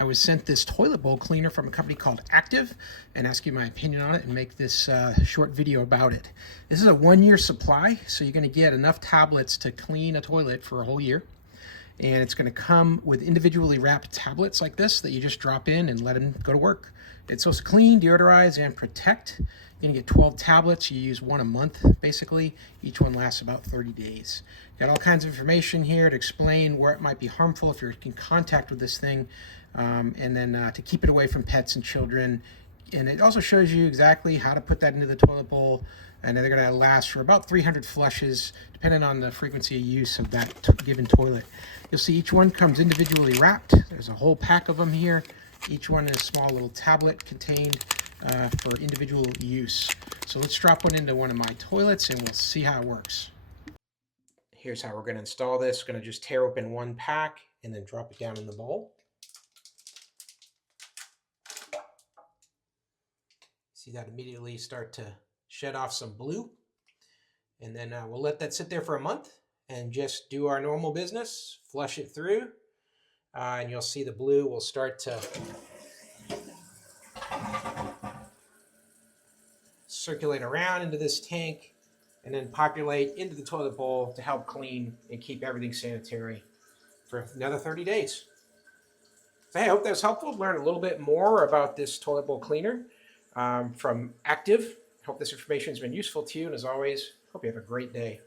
I was sent this toilet bowl cleaner from a company called Active and ask you my opinion on it and make this short video about it. This is a 1-year supply, so you're going to get enough tablets to clean a toilet for a whole year. And it's going to come with individually wrapped tablets like this that you just drop in and let them go to work. It's supposed to clean, deodorize, and protect. You're going to get 12 tablets. You use one a month, basically. Each one lasts about 30 days. Got all kinds of information here to explain where it might be harmful if you're in contact with this thing, and then to keep it away from pets and children. And it also shows you exactly how to put that into the toilet bowl, and they're going to last for about 300 flushes, depending on the frequency of use of that given toilet. You'll see each one comes individually wrapped. There's a whole pack of them here. Each one is a small little tablet contained for individual use. So let's drop one into one of my toilets and we'll see how it works. Here's how we're going to install this. We're going to just tear open one pack and then drop it down in the bowl. See that immediately start to shed off some blue. And then we'll let that sit there for a month and just do our normal business, flush it through, and you'll see the blue will start to circulate around into this tank and then populate into the toilet bowl to help clean and keep everything sanitary for another 30 days. So hey, I hope that was helpful. Learn a little bit more about this toilet bowl cleaner from Active. Hope this information has been useful to you, and as always, hope you have a great day.